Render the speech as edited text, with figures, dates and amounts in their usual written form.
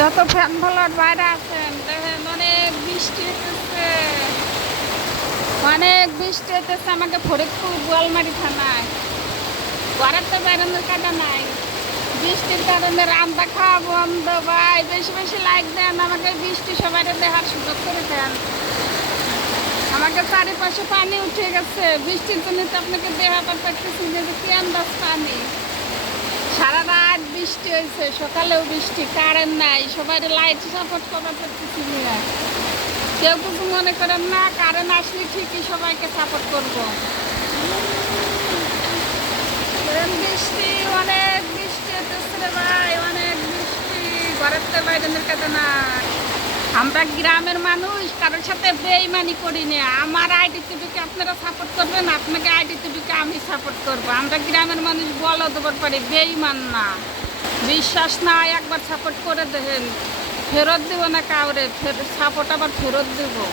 যত fan follower বাইরে আছেন দেখেন অনেক বৃষ্টি হতেছে, অনেক বৃষ্টি হতেছে। আমাকে ফরিদপুর বোয়ালমারি থানায় ঘরের তো বেরোনোর কাটা নাই, বৃষ্টির কারণে রান্না খাওয়া বন্ধ। ভাই বেশি বেশি লাইক দেন, আমাকে বৃষ্টি সবাই দেখার সুযোগ করে দেন। আমাকে চারিপাশে পানি উঠে গেছে, বৃষ্টির জন্য তো আপনাকে দেখাতে পারতেছি যে কি আন্দাজ পানি। সারা রাত বৃষ্টি হয়েছে, সকালেও বৃষ্টি, কারেন্ট নাই, সবাই লাইট সাপোর্ট করা করতেছি না। কেউ কিছু মনে করেন না, কারেন্ট আসলে ঠিকই সবাইকে সাপোর্ট করবো। বৃষ্টি, অনেক বৃষ্টি হতেছে রে ভাই, অনেক বৃষ্টি, ঘরের তো বাইরের কাছে না। আমরা গ্রামের মানুষ, কারোর সাথে বেইমানি করি না। আমার আইডিটিভিকে আপনারা সাপোর্ট করবেন, আপনাকে আইডিটিভিকে আমি সাপোর্ট করব। আমরা গ্রামের মানুষ বলো দেবার পারি, বেইমান না। বিশ্বাস না একবার সাপোর্ট করে দেখেন, ফেরত দেবো না কাউরে, সাপোর্ট আবার ফেরত দেবো।